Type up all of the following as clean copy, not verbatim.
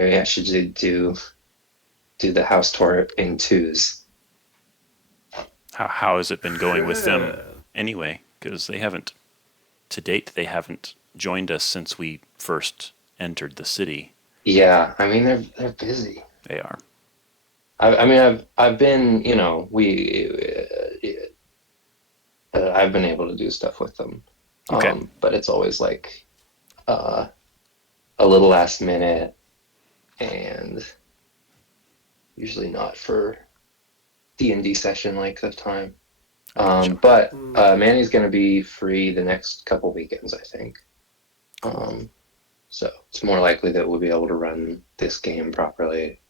Maybe I should do the house tour in twos. How has it been going with them Good. anyway? Because to date, they haven't joined us since we first entered the city. Yeah, I mean they're busy. They are. I mean I've been I've been able to do stuff with them, Okay. but it's always like uh, a little last minute and usually not for D&D session like the time. Gotcha. But Mm. Manny's going to be free the next couple weekends, I think. Cool. So it's more likely that we'll be able to run this game properly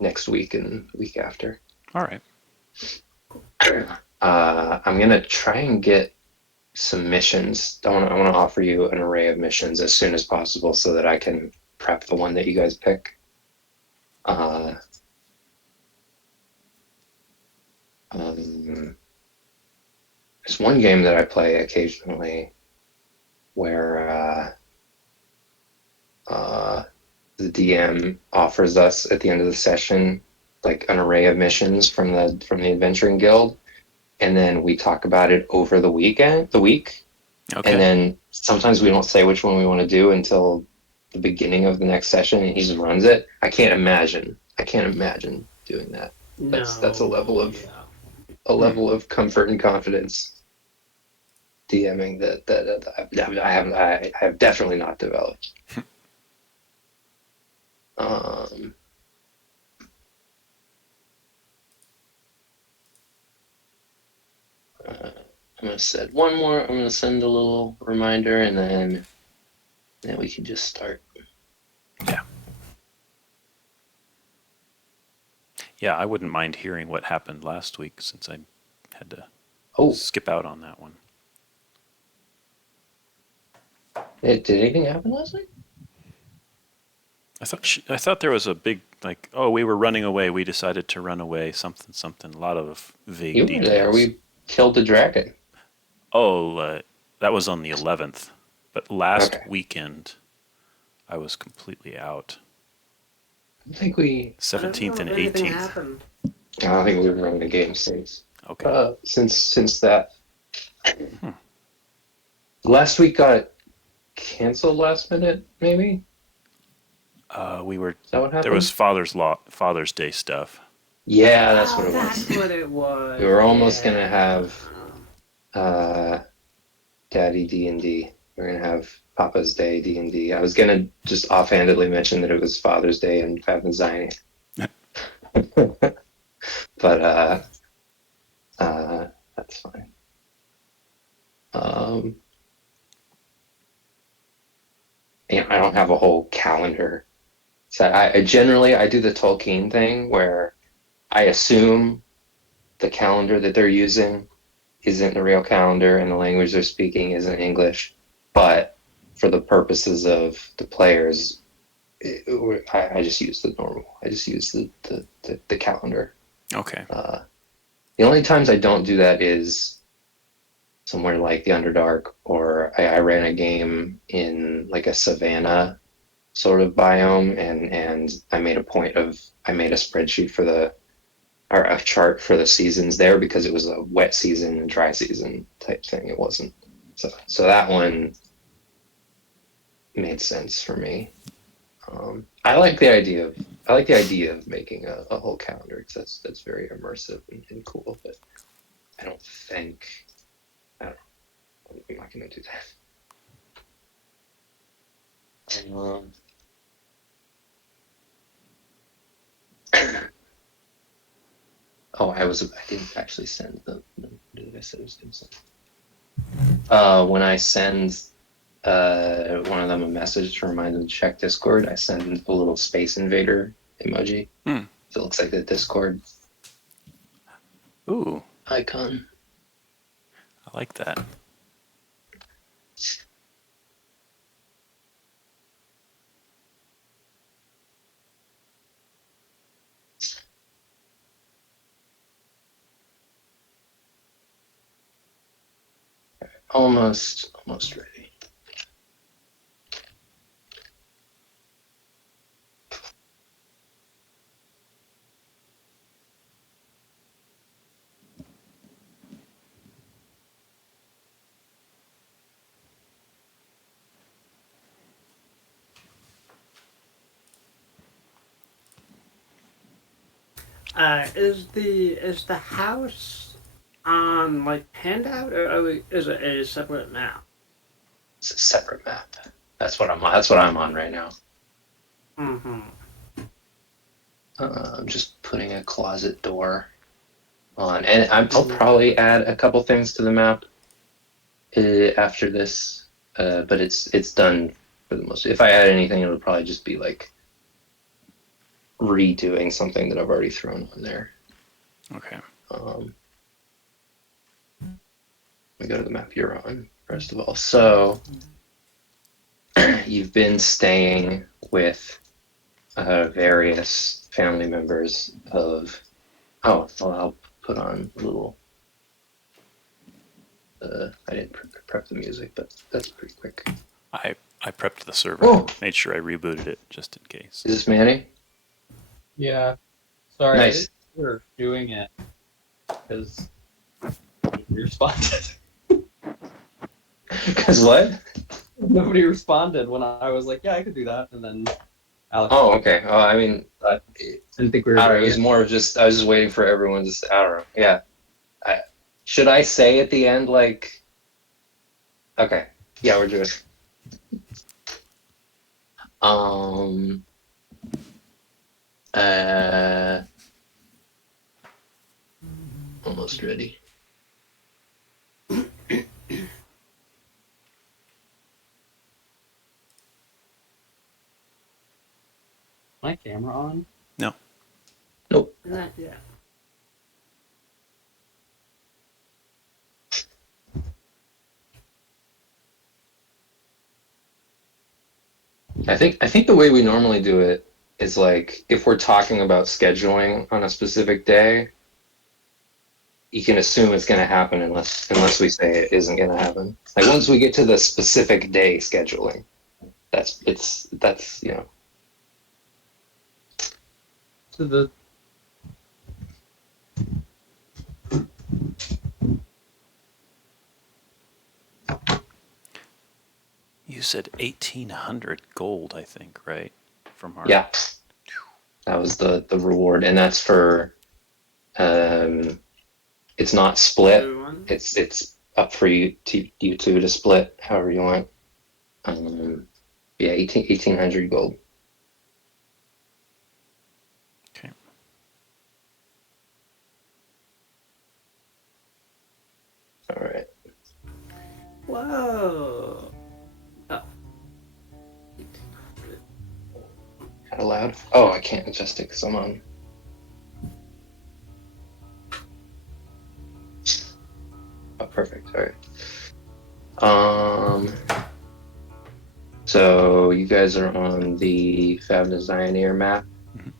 next week and the week after. All right. I'm gonna try and get some missions. I want to offer you an array of missions as soon as possible so that I can prep the one that you guys pick. Uh, there's one game that I play occasionally where the DM offers us at the end of the session like an array of missions from the Adventuring Guild, and then we talk about it over the week, and Okay. then sometimes we don't say which one we want to do until the beginning of the next session, and he just runs it. I can't imagine doing that. That's No, yeah. a Hmm. level of comfort and confidence DMing that I have definitely not developed. Um, I'm gonna send one more. I'm gonna send a little reminder, and then we can just start. Yeah. Yeah, I wouldn't mind hearing what happened last week since I had to Oh, skip out on that one. did anything happen last night? I thought there was a big like, oh, we were running away. We decided to run away. Something something. A lot of vague You were there. details. We killed the dragon. Oh, that was on the 11th, but last Okay. weekend I was completely out. I think we. 17th and If anything 18th. happened. I don't think we've run the game Okay. since that. Hmm. Last week got canceled last minute. Maybe We were is that what there was happened? Father's Day stuff. Yeah, that's what Oh, it that's was. what it We was. were almost gonna Yeah. have uh, Daddy D&D. We're gonna have Papa's Day D&D. I was gonna just offhandedly mention that it was Father's Day and Favennozionir, but that's fine. Um, I don't have a whole calendar. So I generally I do the Tolkien thing where I assume the calendar that they're using isn't the real calendar and the language they're speaking isn't English, but for the purposes of the players, I just use the normal. I just use the calendar. Okay. Uh, the only times I don't do that is somewhere like the Underdark, or I ran a game in like a savannah sort of biome, and I made a spreadsheet for the or a chart for the seasons there because it was a wet season and dry season type thing. It wasn't so that one made sense for me. I like the idea of making a whole calendar because that's very immersive and cool. But I don't think I don't know. I'm not going to do that. I didn't actually send the did I say I was going to send? When I send one of them a message to remind them to check Discord, I send a little Space Invader emoji. Hmm. So it looks like the Discord Ooh, icon. I like that. Almost ready. Is the house on like handout, or is it a separate map? It's a separate map. That's what I'm on right now. Mm-hmm. I'm just putting a closet door on, and I'll probably add a couple things to the map after this, but it's done for the most. If I add anything, it'll probably just be like redoing something that I've already thrown on there. Okay. We go to the map you're on first of all. So you've been staying with various family members of. Oh, well, I'll put on a little. I didn't prep the music, but that's pretty quick. I prepped the server. Oh. Made sure I rebooted it just in case. Is this Manny? Yeah. Sorry, Nice. I didn't know we were doing it because nobody responded. Because what? Nobody responded when I was like, yeah, I could do that, and then Alex. Oh, okay. Oh, I mean, I didn't think we were. I don't know, it doing was more of just I was just waiting for everyone to say, I don't know. Yeah. Should I say at the end like? Okay. Yeah, we're doing. Almost ready. my camera on? No. Nope. Not yet. I think the way we normally do it is like if we're talking about scheduling on a specific day, you can assume it's going to happen unless we say it isn't going to happen. Like once we get to the specific day scheduling, that's you know. To the You said 1,800 gold, I think, right? From our Yeah, that was the reward, and that's for. It's not split. Everyone? It's up for you two to split however you want. Yeah, 1,800 gold. Okay. All right. Whoa. Oh. Kind of loud. Oh, I can't adjust it because I'm on. Oh, perfect. All right. So you guys are on the Favennozionir map. Mhm.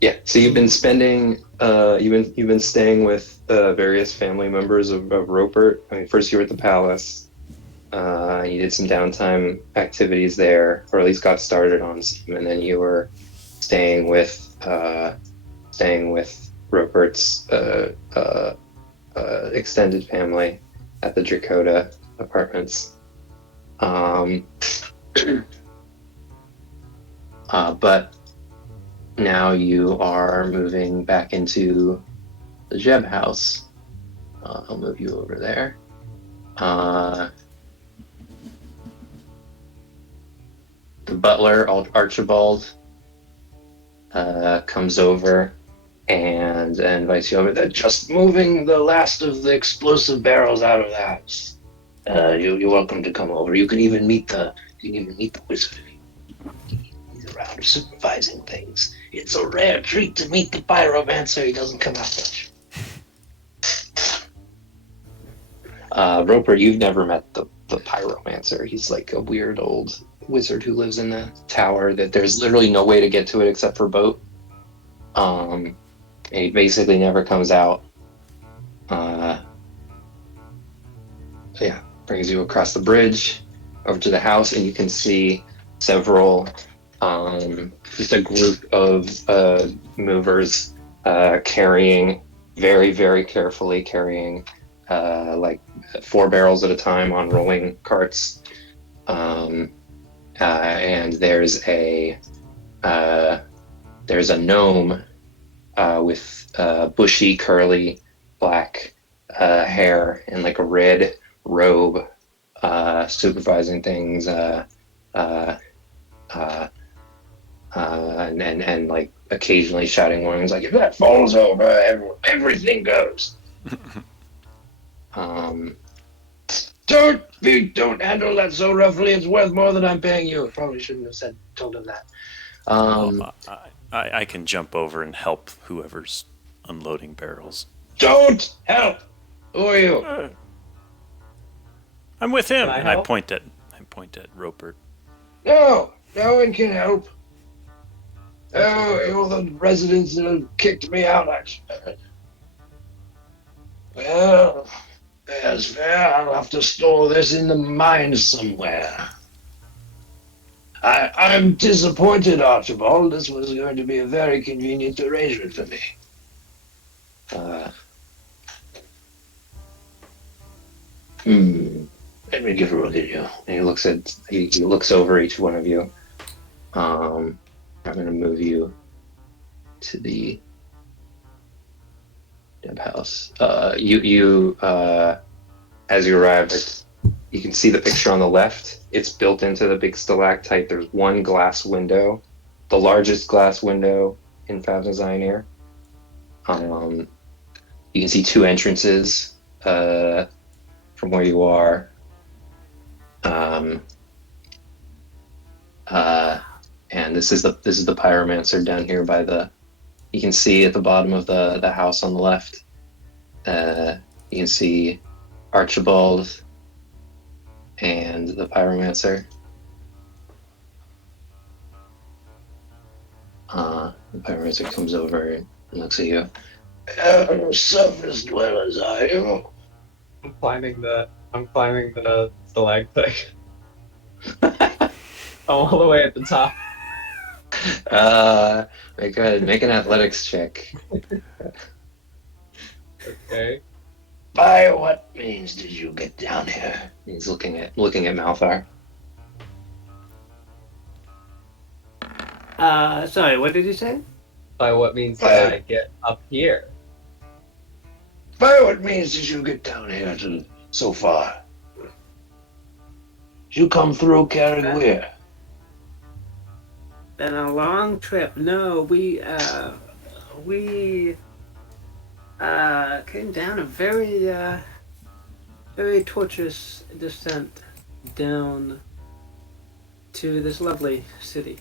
Yeah. So you've been spending. You've been staying with various family members of Rupert. I mean, first you were at the palace. You did some downtime activities there, or at least got started on some, and then you were staying with Rupert's extended family at the Dakota apartments. But now you are moving back into the Jaib house. I'll move you over there. The butler, Archibald, comes over and invites you over. They're just moving the last of the explosive barrels out of the house. You're welcome to come over. You can even meet the wizard. He's around supervising things. It's a rare treat to meet the pyromancer. He doesn't come out much. Roper, you've never met the pyromancer. He's like a weird old wizard who lives in the tower that there's literally no way to get to it except for boat. And he basically never comes out. Yeah, brings you across the bridge over to the house, and you can see several, just a group of movers carrying, very, very carefully carrying, like 4 barrels at a time on rolling carts. And there's a gnome with bushy, curly, black hair and like a red robe, supervising things, and like occasionally shouting warnings like, if that falls over, everything goes. Don't handle that so roughly. It's worth more than I'm paying you. Probably shouldn't have told him that. Well, I can jump over and help whoever's unloading barrels. Don't help. Who are you? I'm with him, Can I and I help? point at Rupert. No one can help. Oh, you're the residents that have kicked me out, actually. Well, that's fair. I'll have to store this in the mine somewhere. I'm disappointed, Archibald. This was going to be a very convenient arrangement for me. Let me give a look at you. And he looks over each one of you. I'm gonna move you to the Deb house. As you arrive, you can see the picture on the left. It's built into the big stalactite. There's one glass window, the largest glass window in Favennozionir. You can see two entrances from where you are. And this is the pyromancer down here by the. You can see at the bottom of the house on the left. You can see Archibald and the pyromancer. The pyromancer comes over and looks at you. Surface dwellers, are you? I'm climbing the stalactite. I'm all the way at the top. Make an athletics check. Okay. By what means did you get down here? He's looking at Malthar. Sorry, what did you say? By what means did I get up here? By what means did you get down here so far? Did you come through carrying where? Been a long trip. No, we came down a very tortuous descent down to this lovely city.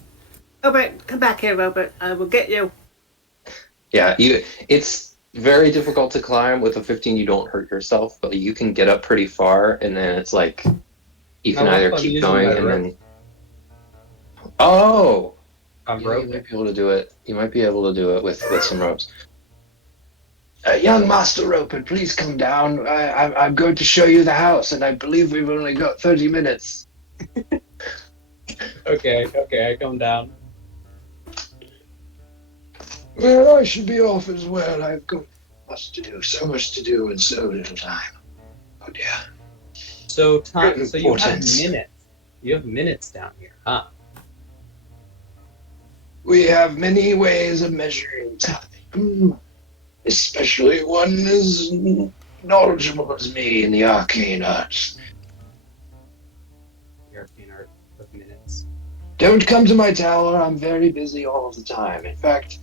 Robert, come back here, Robert. I will get you. Yeah, it's very difficult to climb. With a 15, you don't hurt yourself, but you can get up pretty far, and then it's like you can either keep going and then. Oh. I'm You broken. might be able to do it. You might be able to do it with some ropes. Young Master Roper, please come down. I'm going to show you the house, and I believe we've only got 30 minutes. Okay, I come down. Well, I should be off as well. I've got so much to do in so little time. Oh dear. So you have Importance. minutes. You have minutes down here, huh? We have many ways of measuring time, especially one as knowledgeable as me in the arcane arts. The arcane art of minutes. Don't come to my tower. I'm very busy all of the time. In fact,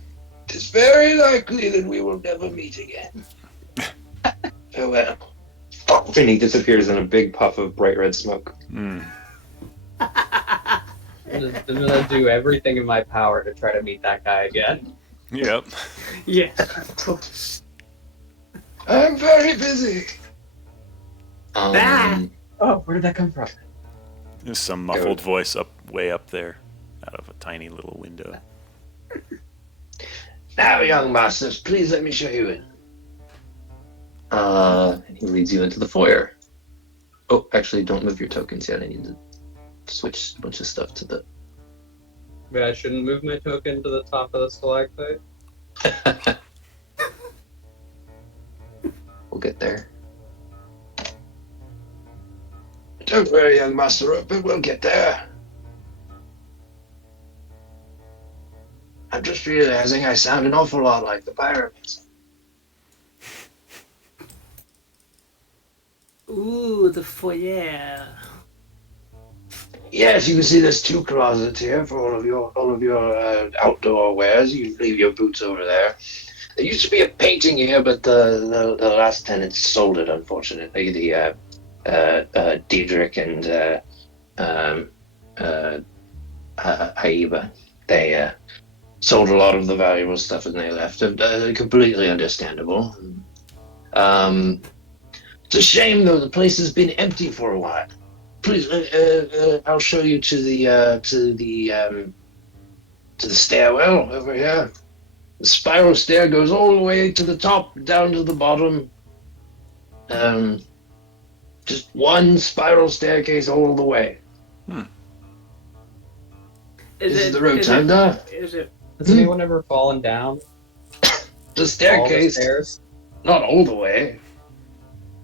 it's very likely that we will never meet again. Farewell. And he disappears in a big puff of bright red smoke. I'm gonna do everything in my power to try to meet that guy again. Yep. Yes, of course. I'm very busy. Ah. Oh, where did that come from? There's some muffled voice way up there, out of a tiny little window. Now, young masters, please let me show you in. And he leads you into the foyer. Oh, actually, don't move your tokens yet. I need to switch a bunch of stuff to the... But I shouldn't move my token to the top of the stalactite? We'll get there. Don't worry, young Master Roper, we'll get there. I'm just realizing I sound an awful lot like the pyramids. Ooh, the foyer. Yes, you can see there's 2 closets here for all of your outdoor wares. You can leave your boots over there. There used to be a painting here, but the last tenants sold it, unfortunately. The Diedrich and Jaib, they sold a lot of the valuable stuff and they left. Completely understandable. It's a shame, though. The place has been empty for a while. Please, I'll show you to the stairwell over here. The spiral stair goes all the way to the top, down to the bottom. Just one spiral staircase all the way. This is the rotunda. Is it? Has anyone ever fallen down The staircase, all the stairs? not all the way.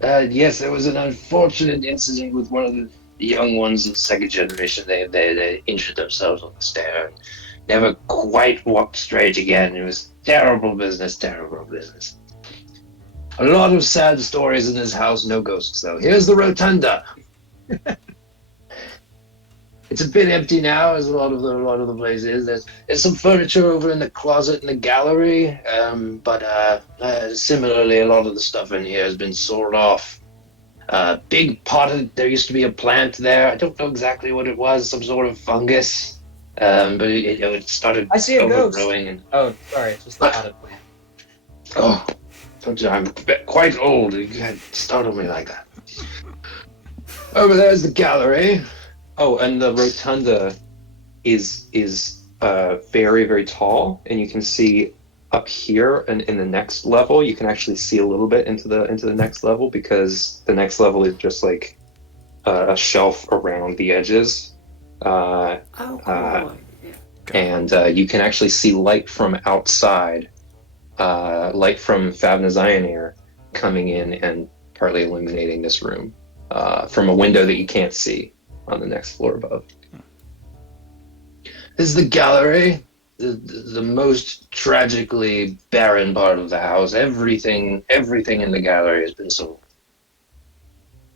Yes, there was an unfortunate incident with one of the young ones in the 2nd generation. They injured themselves on the stair and never quite walked straight again. It was terrible business, terrible business. A lot of sad stories in this house, no ghosts though. Here's the rotunda. It's a bit empty now, as a lot of the place is. There's some furniture over in the closet in the gallery, but similarly, a lot of the stuff in here has been sold off. Big potted. There used to be a plant there. I don't know exactly what it was, some sort of fungus, but it started I see a ghost. overgrowing. And Oh, sorry, it's just the potted plant. oh, I'm quite old. You can't startle me like that. Over there's the gallery. Oh, and the rotunda is very, very tall, and you can see up here and in the next level, you can actually see a little bit into the next level, because the next level is just like a shelf around the edges. Oh, cool. Yeah. And you can actually see light from outside, light from Favennozionir coming in and partly illuminating this room from a window that you can't see on the next floor above. This is the gallery, the most tragically barren part of the house. Everything in the gallery has been sold.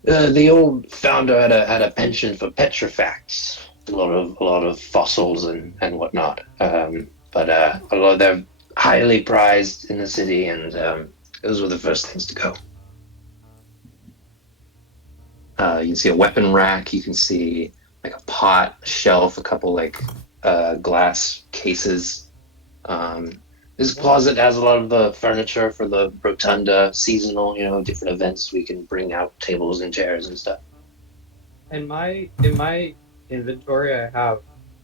The old founder had a penchant for petrifacts, a lot of fossils and whatnot. But a lot of them highly prized in the city, and those were the first things to go. You can see a weapon rack. You can see like a pot, a shelf, a couple like glass cases. This closet has a lot of the furniture for the rotunda, seasonal, different events. We can bring out tables and chairs and stuff. In my inventory, I have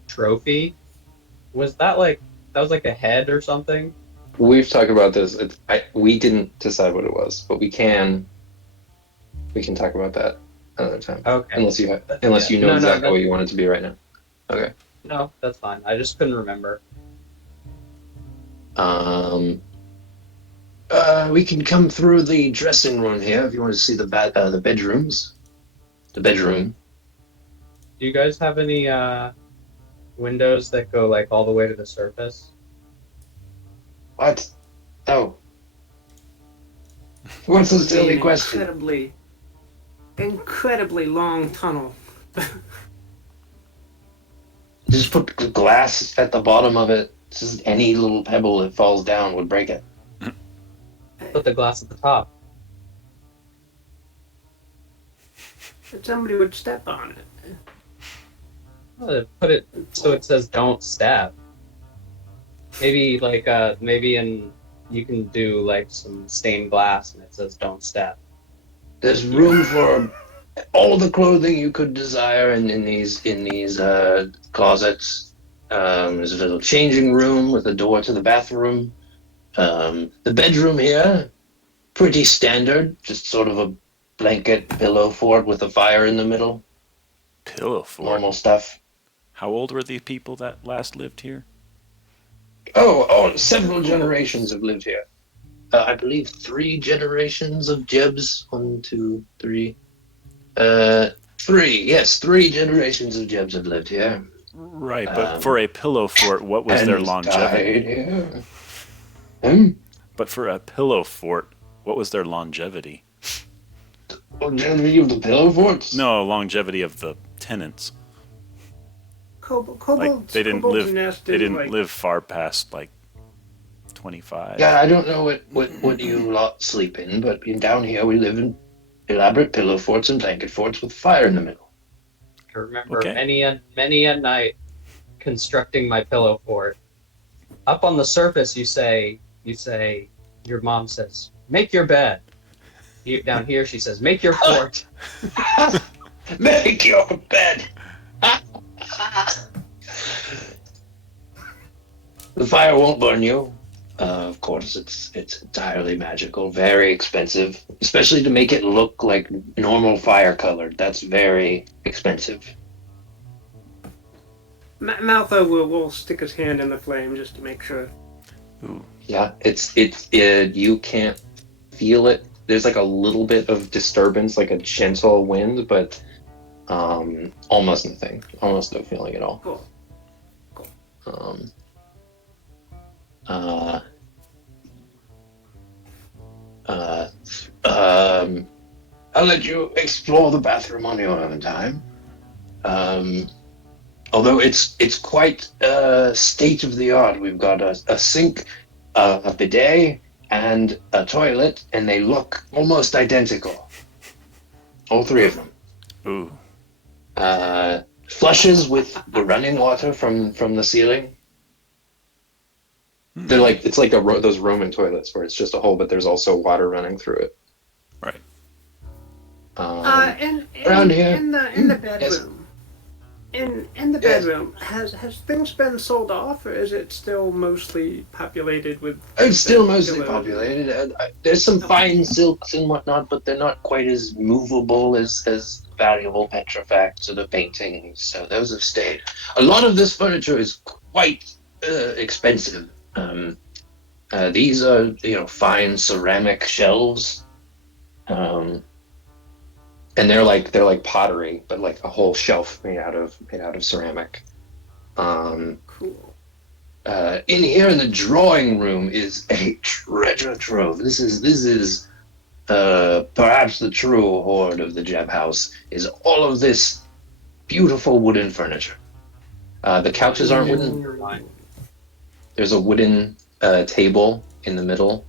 trophy. Was that like a head or something? We've talked about this. We didn't decide what it was, but we can talk about that another time. Okay. Unless you know No, exactly what you want it to be right now. Okay. No, that's fine. I just couldn't remember. We can come through the dressing room here if you want to see the bedrooms. The bedroom. Do you guys have any windows that go like all the way to the surface? What? Oh. What's a silly question? Incredibly long tunnel. Just put glass at the bottom of it. Just any little pebble that falls down would break it. Put the glass at the top. Somebody would step on it. Put it so it says "Don't step." Maybe you can do like some stained glass and it says "Don't step." There's room for all the clothing you could desire in these closets. There's a little changing room with a door to the bathroom. The bedroom here, pretty standard, just sort of a blanket pillow fort with a fire in the middle. Pillow fort. Normal stuff. How old were the people that last lived here? Oh, several generations have lived here. I believe 3 generations of Jebs. 1, 2, 3. 3. Yes, 3 generations of Jebs have lived here. Right, but for a pillow fort, what was their and longevity? died here. Hmm? But for a pillow fort, what was their longevity? Longevity of the pillow forts? No, longevity of the tenants. Like Kobolds, they didn't kobolds live. nest They in, didn't like, live far past like 25. Yeah, I don't know what you lot sleep in, but down here we live in elaborate pillow forts and blanket forts with fire in the middle. I remember Okay. many a night constructing my pillow fort. Up on the surface, you say, your mom says, make your bed. Down here, she says, make your fort. Make your bed. The fire won't burn you. Of course, it's entirely magical, very expensive, especially to make it look like normal fire colored. That's very expensive. Maltha will stick his hand in the flame just to make sure. Ooh. Yeah, you can't feel it. There's like a little bit of disturbance, like a gentle wind, but almost nothing. Almost no feeling at all. Cool. I'll let you explore the bathroom on your own time. Although it's quite state of the art. We've got a sink, a bidet, and a toilet, and they look almost identical. All three of them. Ooh. Flushes with the running water from the ceiling. They're like it's like those Roman toilets where it's just a hole, but there's also water running through it. Right. Around here. In the bedroom. Yes. In the Yes. bedroom, has things been sold off, or is it still mostly populated with? It's still mostly pillows? populated. There's some fine silks and whatnot, but they're not quite as movable as valuable petrifacts or the paintings. So those have stayed. A lot of this furniture is quite expensive. These are fine ceramic shelves, and they're like pottery, but like a whole shelf made out of ceramic. Cool. In here in the drawing room is a treasure trove. This is perhaps the true hoard of the Jaib house. Is all of this beautiful wooden furniture. The couches aren't wooden. There's a wooden table in the middle.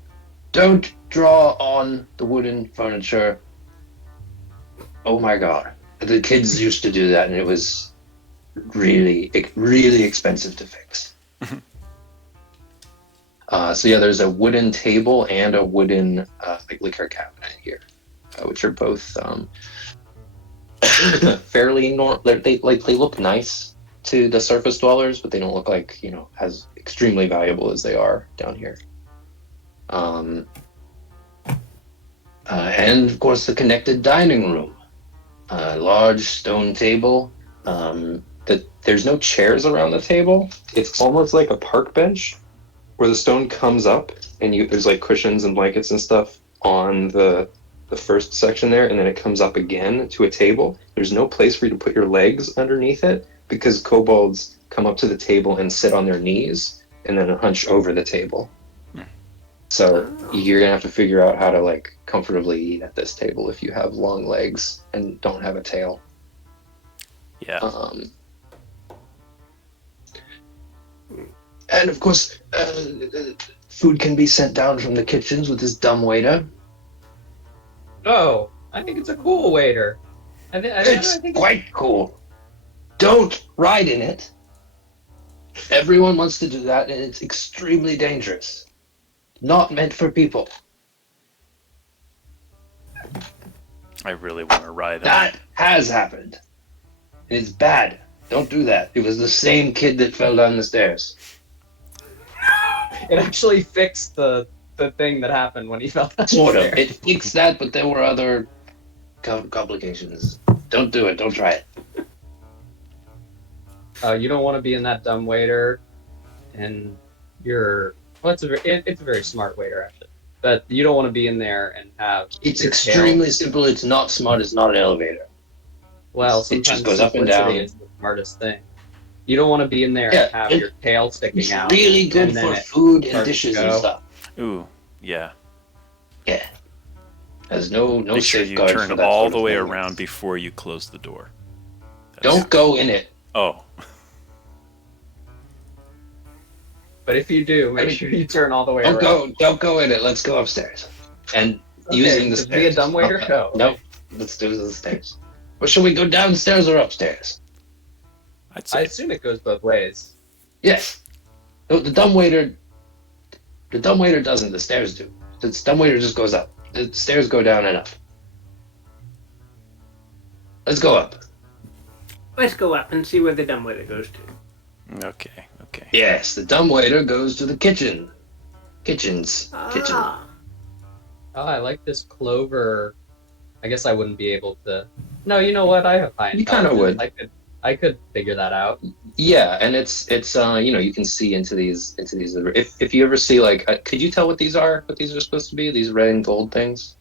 Don't draw on the wooden furniture. Oh my god. The kids used to do that, and it was really, really expensive to fix. So yeah, there's a wooden table and a wooden liquor cabinet here, which are both fairly normal. They look nice to the surface dwellers, but they don't look like as extremely valuable as they are down here. And of course the connected dining room, large stone table. There's no chairs around the table. It's almost like a park bench, where the stone comes up and there's like cushions and blankets and stuff on the first section there, and then it comes up again to a table. There's no place for you to put your legs underneath it, because kobolds come up to the table and sit on their knees and then hunch over the table. So you're gonna have to figure out how to comfortably eat at this table if you have long legs and don't have a tail. Yeah. And of course, food can be sent down from the kitchens with this dumb waiter. Oh, I think it's a cool waiter. It's quite cool. Don't ride in it. Everyone wants to do that, and it's extremely dangerous. Not meant for people. I really want to ride on That it. has happened. It's bad. Don't do that. It was the same kid that fell down the stairs. It actually fixed the thing that happened when he fell down. Sort of. It fixed that, but there were other complications. Don't do it. Don't try it. You don't want to be in that dumb waiter, and it's a very smart waiter actually, but you don't want to be in there and have. It's your extremely tail. simple. It's not smart. It's not an elevator. Well, it sometimes just goes up and simplicity down. is the smartest thing. You don't want to be in there Yeah, and have your tail sticking It's out. really good and then for it food and starts to dishes and go. stuff. Ooh, yeah. Yeah. There's no Make sure you safeguards turn for that all sort the of way thing. around before you close the door. Don't go in it. Oh, But if you do, make sure you turn all the way around. Don't go in it. Let's go upstairs. And Okay, using the to stairs. be a dumbwaiter? Okay. No. Nope. Let's do the stairs. Well, should we go downstairs or upstairs? I'd I say assume it goes both ways. Yes. No, the dumbwaiter doesn't. The stairs do. The dumbwaiter just goes up. The stairs go down and up. Let's go up. Let's go up and see where the dumbwaiter goes to. okay. Yes, the dumbwaiter goes to the kitchen. Kitchen. Ah, Oh, I like this clover. I guess I wouldn't be able to. No, you know what? I have high You kinda intelligence. would. I could figure that out. Yeah, and it's you can see into these if you ever see like could you tell what these are supposed to be, these red and gold things?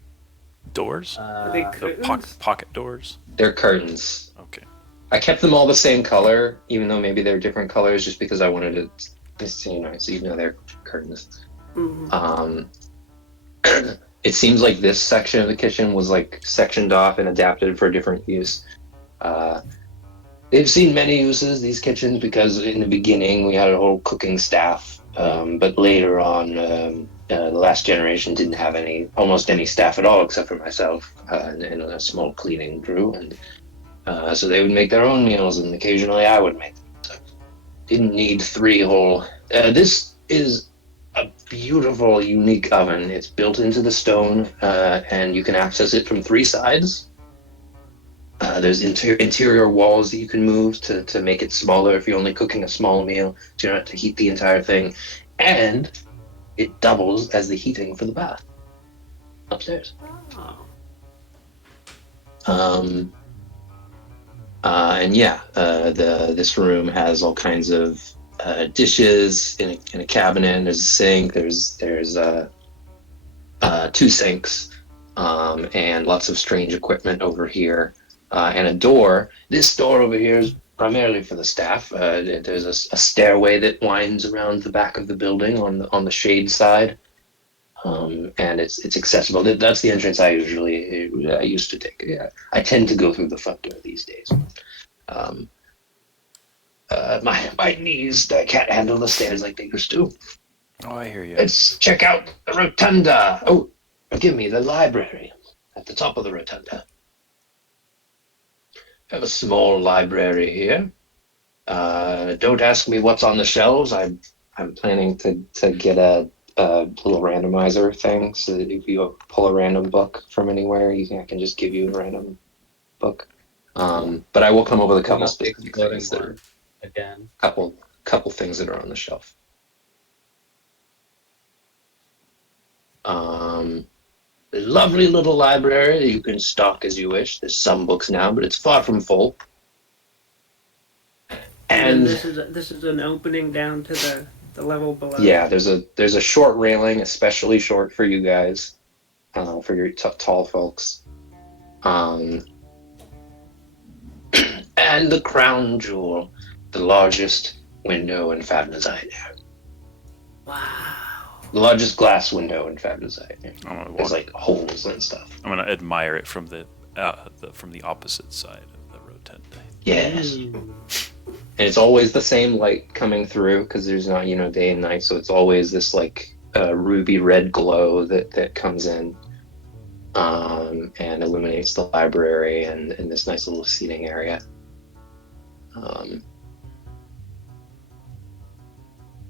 Doors? are they Uh, The curtains? pocket doors? They're curtains. Okay. I kept them all the same color, even though maybe they're different colors, just because I wanted to so they're curtains. Mhm. It seems like this section of the kitchen was like sectioned off and adapted for different use. They've seen many uses, these kitchens, because in the beginning we had a whole cooking staff, but later on, the last generation didn't have almost any staff at all except for myself and a small cleaning crew, and so they would make their own meals, and occasionally I would make them. So didn't need three whole. This is a beautiful, unique oven. It's built into the stone, and you can access it from three sides. There's interior walls that you can move to make it smaller if you're only cooking a small meal, so you don't have to heat the entire thing. And it doubles as the heating for the bath upstairs. Oh. And yeah, this room has all kinds of dishes in a cabinet. There's a sink. There's two sinks, and lots of strange equipment over here. And a door. This door over here is primarily for the staff. There's a stairway that winds around the back of the building on the shade side, and it's accessible. That's the entrance I used to take. Yeah, I tend to go through the front door these days. My knees can't handle the stairs like they used to. Oh, I hear you. Let's check out the rotunda. Oh, forgive me, the library at the top of the rotunda. I have a small library here. Don't ask me what's on the shelves. I'm planning to get a little randomizer thing, so that if you pull a random book from anywhere, I can just give you a random book. But I will come up with a couple Must be specific exploding things that one again. couple things that are on the shelf. Lovely little library that you can stock as you wish. There's some books now, but it's far from full. And And this is an opening down to the level below. yeah, there's a short railing, especially short for you guys, for your tall folks. And the crown jewel, the largest window in Favennozionir. Wow. The largest glass window in Favennozionir. I'm There's like holes and stuff. gonna admire it from the opposite side of the rotunda. Yes. Mm. And it's always the same light coming through because there's not, day and night. So it's always this like ruby red glow that comes in and illuminates the library and this nice little seating area.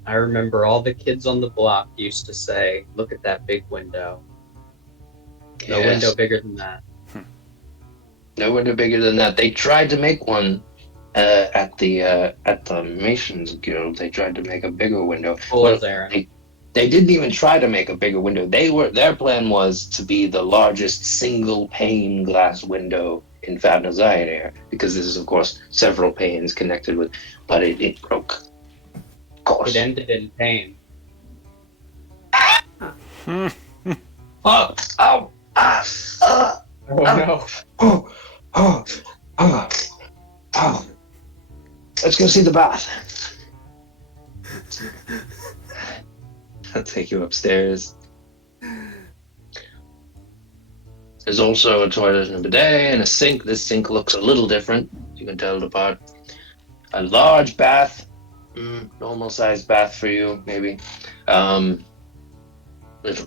I remember all the kids on the block used to say, "Look at that big window." No Yes. window bigger than that. No window bigger than that. They tried to make one at the Masons Guild. They tried to make a bigger window. Fools, Aaron. They didn't even try to make a bigger window. Their plan was to be the largest single pane glass window in Favennozionir, because this is of course several panes connected with, but it broke. Of course. It ended in pain. Oh, oh, ah, Oh no. oh, oh, oh, oh. let's go see the bath. I'll take you upstairs. There's also a toilet and a bidet and a sink. This sink looks a little different. You can tell it apart. A large bath. Normal sized bath for you, maybe. Little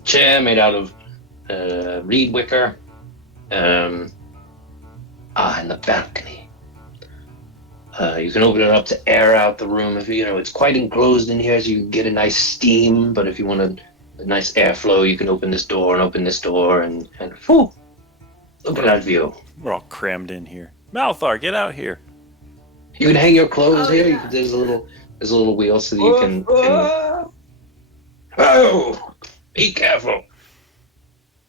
chair made out of reed wicker. And the balcony. You can open it up to air out the room. If it's quite enclosed in here, so you can get a nice steam. But if you want a nice airflow, you can open this door and open this door, and whew, look at that view. We're all crammed in here. Malthar, get out here. You can hang your clothes Oh, here. yeah. There's a little wheel so that you can. Oh, be careful.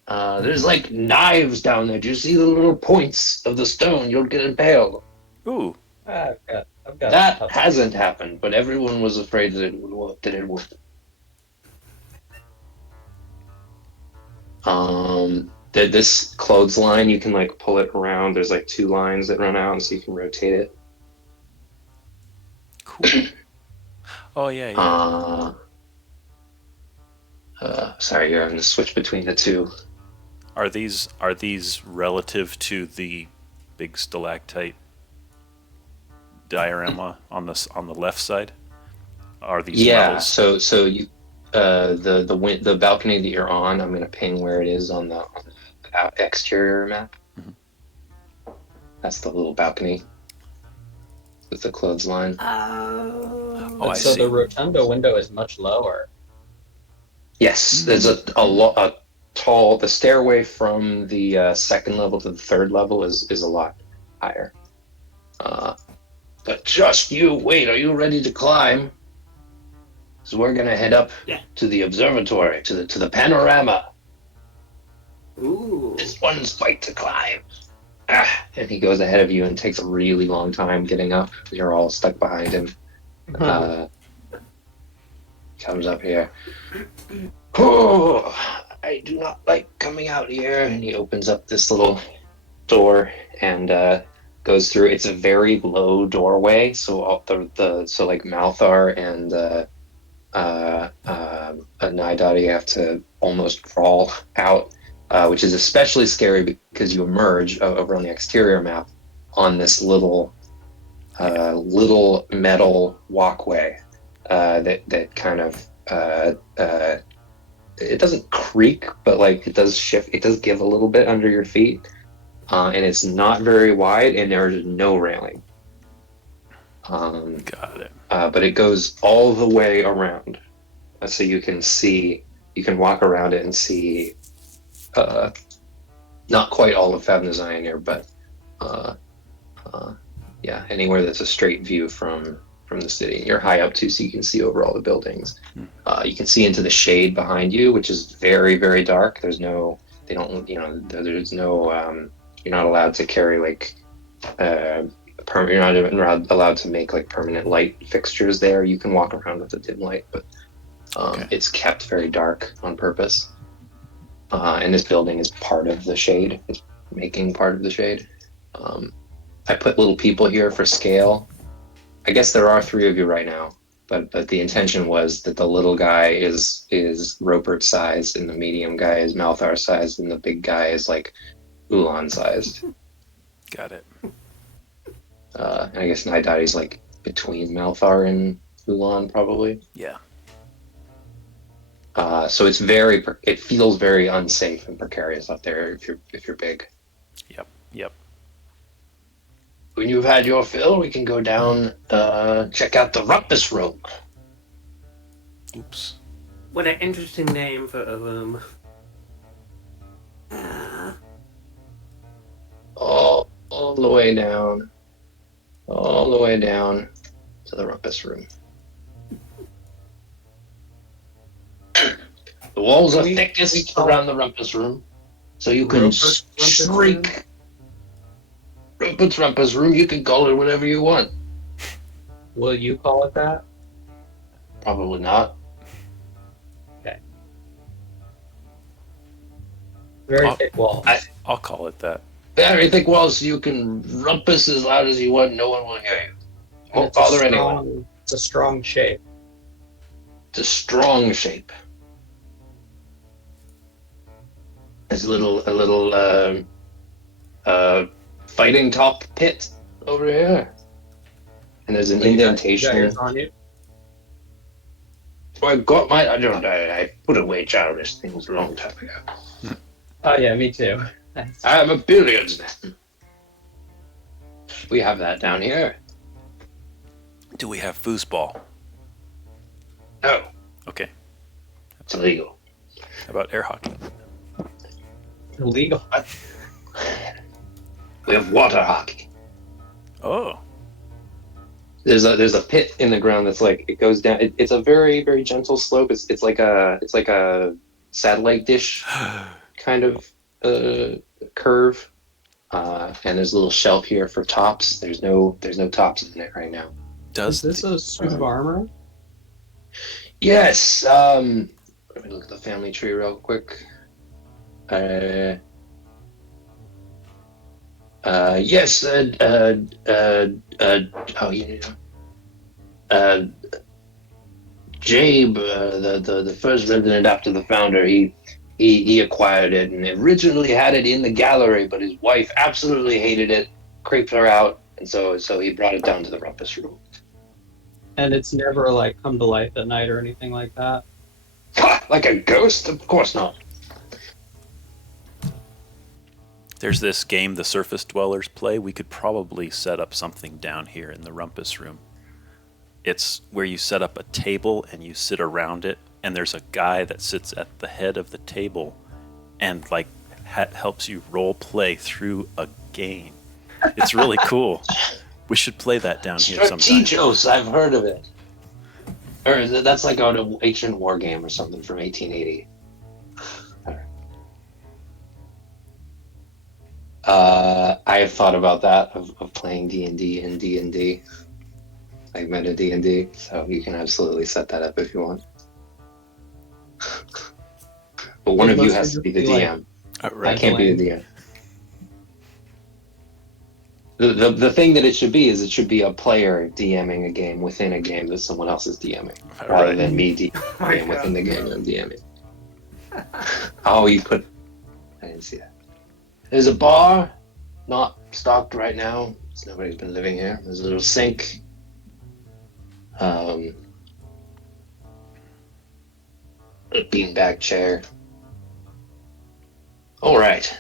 There's like knives down there. Do you see the little points of the stone? You'll get impaled. Ooh. I've got That hasn't happened, but everyone was afraid that it would. This clothesline, you can like pull it around. There's like 2 lines that run out, and so you can rotate it. Cool. Oh, yeah. Sorry, you're having to switch between the 2. Are these relative to the big stalactite diorama on the left side? Are these levels? So you the balcony that you're on, I'm gonna ping where it is on the exterior map. Mhm. That's the little balcony with the clothesline. Oh, I so see. the rotunda window is much lower. Yes, there's a tall. The stairway from the 2nd level to the 3rd level is a lot higher. But just you wait. Are you ready to climb? So we're gonna head up to the observatory, to the panorama. ooh. This one's quite to climb. And he goes ahead of you and takes a really long time getting up. You're all stuck behind him. Comes up here. Oh, I do not like coming out here. And he opens up this little door and goes through. It's a very low doorway, so all so like Malthar and Nidati have to almost crawl out, which is especially scary because you emerge over on the exterior map on this little metal walkway that kind of it doesn't creak, but like it does shift. It does give a little bit under your feet, and it's not very wide, and there's no railing. Got it. But it goes all the way around, so you can walk around it and see, not quite all of Favennozionir, but anywhere that's a straight view from the city. You're high up too, so you can see over all the buildings. You can see into the shade behind you, which is very, very dark. There's no, you're not allowed to carry like, you're not even allowed to make like permanent light fixtures there. You can walk around with a dim light, but it's kept very dark on purpose. And this building is part of the shade. It's making part of the shade. I put little people here for scale. I guess there are 3 of you right now, but the intention was that the little guy is Rupert sized, and the medium guy is Malthar sized, and the big guy is like Ulan sized. Got it. And I guess Nidati's like between Malthar and Ulan, probably. Yeah. So it feels very unsafe and precarious out there if you're big. Yep. When you've had your fill, we can go down, check out the rumpus room. Oops. What an interesting name for a room. All the way down. All the way down to the rumpus room. The walls are thickest around the rumpus room, so you can shriek. Rumpus room, you can call it whatever you want. Will you call it that? Probably not. Okay. Very thick wall. I'll call it that. Very thick walls, so you can rumpus as loud as you want, no one will hear you. And Won't bother anyone. it's a strong shape. It's a strong shape. There's a little fighting top pit over here, and there's an indentation. You got yours on you? So I got my. I put away childish things a long time ago. Oh yeah, me too. I'm a billiards man. We have that down here. Do we have foosball? No, Okay. it's illegal. How about air hockey? Illegal. We have water hockey. Oh. There's a pit in the ground that's like it goes down. It's a very very gentle slope. It's like a satellite dish kind of curve. And there's a little shelf here for tops. There's no tops in it right now. Does Is this a suit of armor? Yes. Let me look at the family tree real quick. Yes. Jaib, the first resident after the founder, he acquired it and originally had it in the gallery, but his wife absolutely hated it, creeped her out, and so he brought it down to the rumpus room. And it's never like come to life at night or anything like that. Ha! Like a ghost? Of course not. There's this game the Surface Dwellers play. We could probably set up something down here in the rumpus room. It's where you set up a table and you sit around it, and there's a guy that sits at the head of the table and like helps you role play through a game. It's really cool. We should play that down here sometime. Strategos, I've heard of it. Or that's like an ancient war game or something from 1880. I have thought about that of playing D&D and D&D, like meta D&D. So you can absolutely set that up if you want. But one of you has to be the DM. I can't be the DM. The thing that it should be is it should be a player DMing a game within a game that someone else is DMing, rather than me DMing a game within the game that I'm DMing. Oh, you put... I didn't see that. There's a bar, not stocked right now. Nobody's been living here. There's a little sink. A beanbag chair. All right,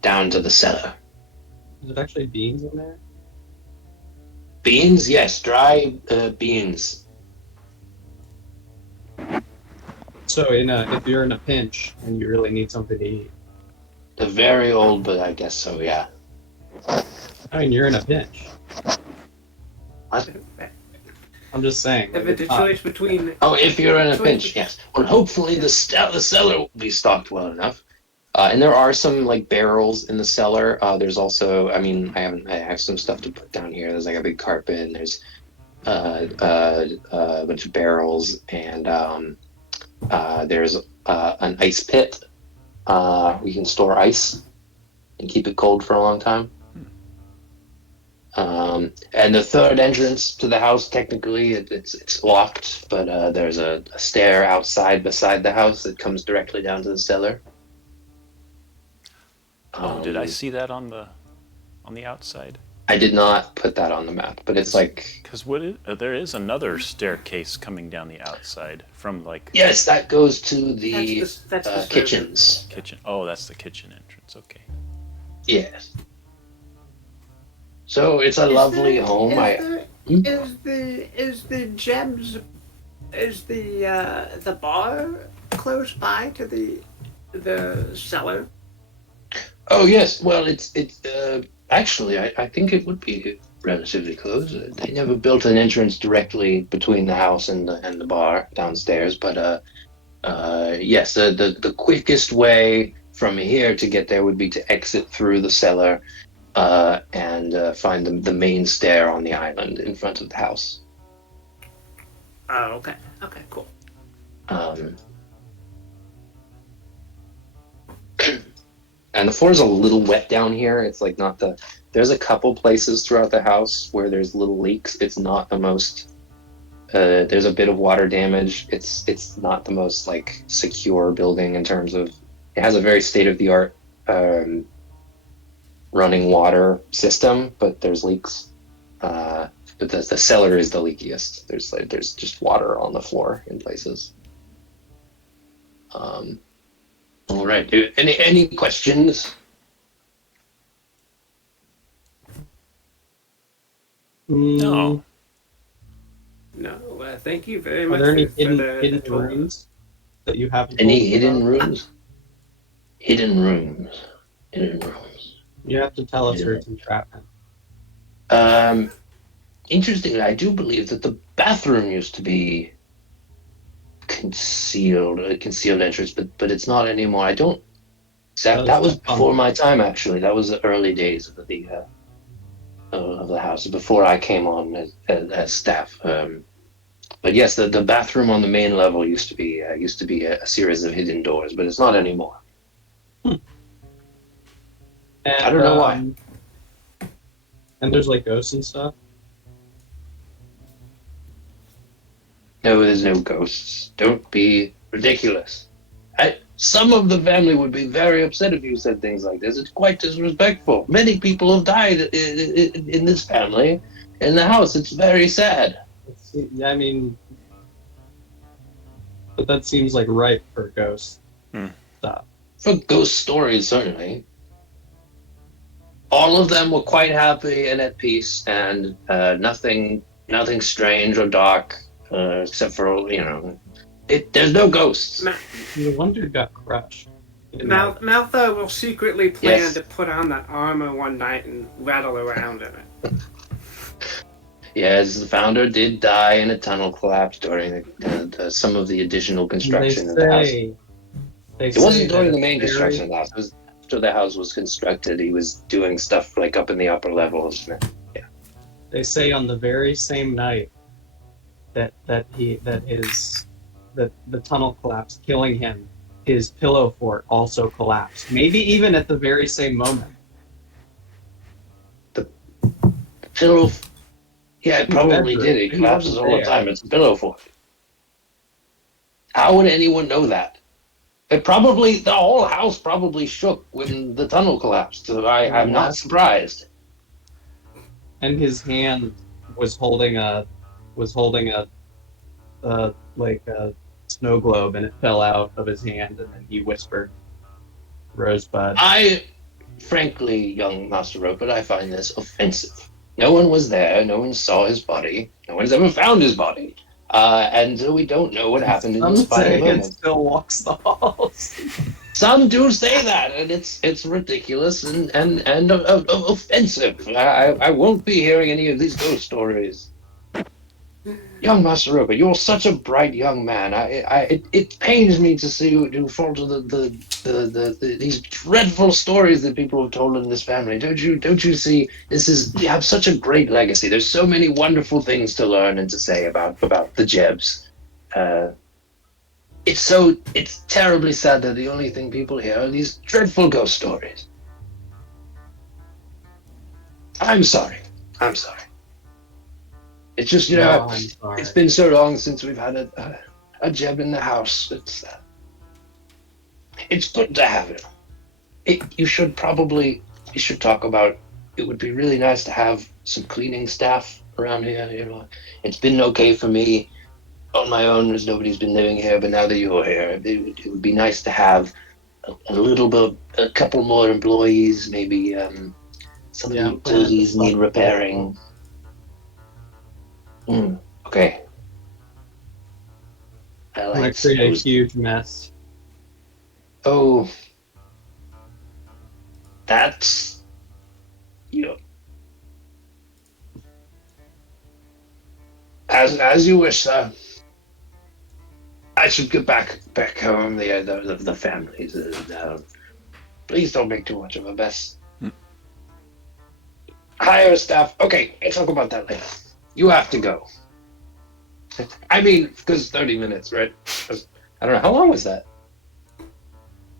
down to the cellar. Is it actually beans in there? Beans? Yes, dry beans. So if you're in a pinch and you really need something to eat. They're very old, but I guess so, yeah. I mean, you're in a pinch. What? I'm just saying. If it's a choice between... Oh, if you're in a pinch, yes. Well, hopefully the cellar will be stocked well enough. And there are some like barrels in the cellar. There's also, I mean, I have some stuff to put down here. There's like a big carpet, and there's a bunch of barrels, and there's an ice pit. We can store ice and keep it cold for a long time. And the third entrance to the house, technically, it's locked, but there's a stair outside beside the house that comes directly down to the cellar. Did I see that on the outside? I did not put that on the map, but it's like... Because there is another staircase coming down the outside from like... Yes, that goes to the That's the kitchens. Kitchen. Oh, that's the kitchen entrance. Okay. Yes. So it's a lovely home. Is the gems... Is the bar close by to the cellar? Oh yes, well it's actually I think it would be relatively close. They never built an entrance directly between the house and the bar downstairs, but yes, the quickest way from here to get there would be to exit through the cellar and find the main stair on the island in front of the house. Oh, okay. Okay, cool. and the floor is a little wet down here. It's like not the. There's a couple places throughout the house where there's little leaks. It's not the most. There's a bit of water damage. It's not the most like secure building in terms of. It has a very state of the art running water system, but there's leaks. But the cellar is the leakiest. There's just water on the floor in places. All right. Any questions? No. No, thank you very Are much there any for the hidden tour. rooms that you haven't? Any told us hidden about? rooms? Hidden rooms. Hidden rooms. You have to tell us Yeah. or it's entrapment. Interestingly, I do believe that the bathroom used to be concealed, a concealed entrance, but it's not anymore. I don't. That was before my time, actually. That was the early days of the house, before I came on as staff. But yes, the bathroom on the main level used to be a series of hidden doors, but it's not anymore. And, I don't know why. And there's like ghosts and stuff. No, there's no ghosts. Don't be ridiculous. Some of the family would be very upset if you said things like this. It's quite disrespectful. Many people have died in this family, in the house. It's very sad. I mean, but that seems like ripe for ghost stuff. For ghost stories, certainly. All of them were quite happy and at peace, and nothing strange or dark, except for, there's no ghosts. The wonder got crushed. Maltha will secretly plan Yes. to put on that armor one night and rattle around in it. Yes, the founder did die in a tunnel collapse during some of the additional construction of the house. It wasn't during the main construction of the house. It was after the house was constructed. He was doing stuff like up in the upper levels. Yeah. They say on the very same night that the tunnel collapsed, killing him, his pillow fort also collapsed. Maybe even at the very same moment. The pillow. Yeah, it probably did. It He collapses wasn't all the there. time. It's a pillow fort. How would anyone know that? The whole house probably shook when the tunnel collapsed. So I'm not surprised. And his hand was holding a snow globe, and it fell out of his hand, and then he whispered, "Rosebud." Frankly, young Master Roper, I find this offensive. No one was there. No one saw his body. No one's ever found his body. And so we don't know what happened in these final It moments. still walks the halls. Some do say that, and it's ridiculous and offensive. I won't be hearing any of these ghost stories. Young Master Roper, you're such a bright young man. It pains me to see you fall to these dreadful stories that people have told in this family. Don't you see? You have such a great legacy. There's so many wonderful things to learn and to say about the Jebs. It's terribly sad that the only thing people hear are these dreadful ghost stories. I'm sorry. It's just, No, I'm sorry. it's been so long since we've had a Jeb in the house. It's good to have him. You should talk about, it would be really nice to have some cleaning staff around here. It's been okay for me on my own as nobody's been living here, but now that you're here, it would be nice to have a couple more employees, maybe some of the utilities need repairing. Okay. I'm gonna create a huge mess. Oh, that's as you wish, sir. I should get back home. The families. Please don't make too much of a mess. Hire staff. Okay, we'll talk about that later. You have to go. I mean, because 30 minutes, right? I don't know. How long was that?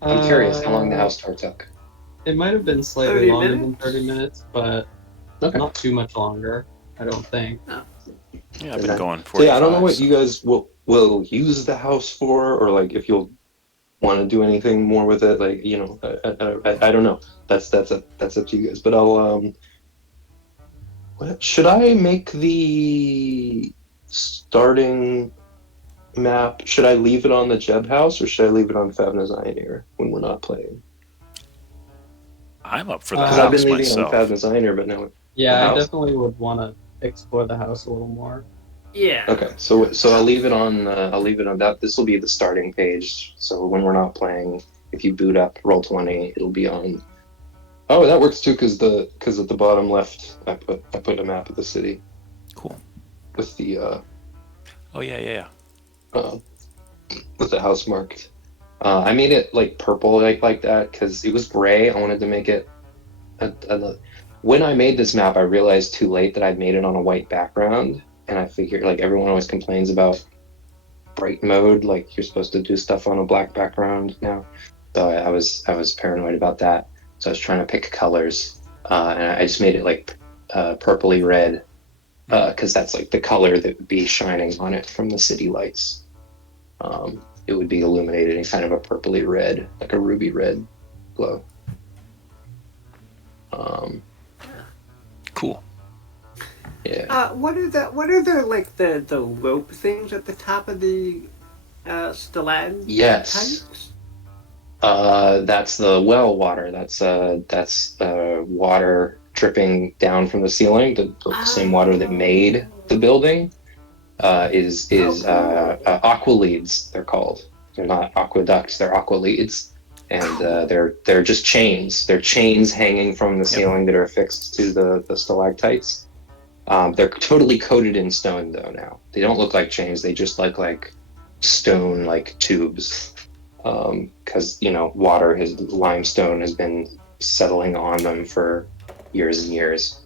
I'm curious how long the house tour took. It might have been 30 slightly longer than minutes? 30 minutes, but Okay. not too much longer, I don't think. Yeah, I've been going So 45. yeah, I don't know what so- you guys will use the house for, or like if you'll want to do anything more with it. Like I don't know. That's up to you guys. But I'll should I make the starting map? Should I leave it on the Jeb house or should I leave it on Favennozionir when we're not playing? I'm up for the Because house I've been leaving it on myself. Favennozionir, but no. Yeah, The I house? definitely would want to explore the house a little more. Yeah. Okay, so I'll leave it on. I'll leave it on that. This will be the starting page. So when we're not playing, if you boot up Roll20, it'll be on. Oh, that works too, because at the bottom left, I put a map of the city Cool. with the Oh yeah. uh, with the house marked. I made it like purple like that because it was gray. I wanted to make it. When I made this map, I realized too late that I'd made it on a white background, and I figured like everyone always complains about bright mode, like you're supposed to do stuff on a black background now. So I was paranoid about that. So I was trying to pick colors, and I just made it like purpley red, because that's like the color that would be shining on it from the city lights. It would be illuminated in kind of a purpley red, like a ruby red glow. Cool. Yeah. What are the like the rope things at the top of the stalagmites? Yes. That's the well water. That's water dripping down from the ceiling. The same water that made the building is aqua leads. They're called. They're not aqueducts. They're aqua leads, and they're just chains. They're chains hanging from the ceiling that are affixed to the stalactites. They're totally coated in stone though now. They don't look like chains. They just look like stone, like tubes. Because limestone has been settling on them for years and years.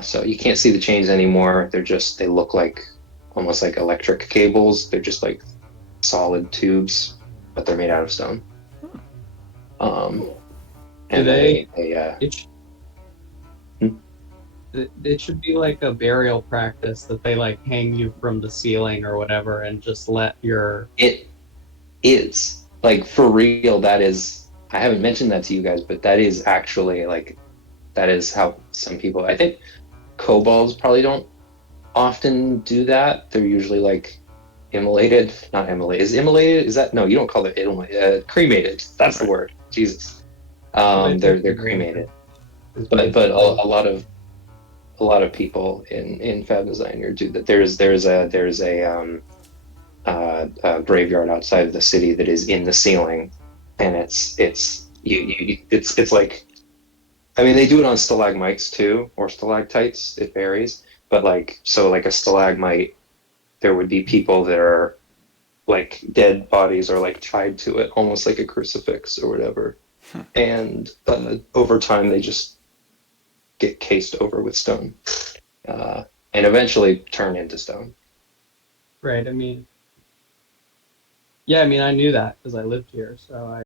So you can't see the chains anymore. They look like almost like electric cables. They're just like solid tubes, but they're made out of stone. And It should be like a burial practice that they like hang you from the ceiling or whatever and just let your... It is like for real. That is, I haven't mentioned that to you guys, but that is actually like, that is how some people, I think kobolds probably don't often do that. They're usually like immolated, not immolated. Is immolated? Is that, no, you don't call it immolated, cremated. That's the word. Jesus. They're cremated. But a lot of people in Favennozionir do that. There's a graveyard outside of the city that is in the ceiling, and it's like, I mean, they do it on stalagmites too, or stalactites. It varies, but like a stalagmite, there would be people that are like dead bodies are like tied to it, almost like a crucifix or whatever, and over time they just get cased over with stone, and eventually turn into stone. Right, I mean... Yeah, I mean, I knew that because I lived here, so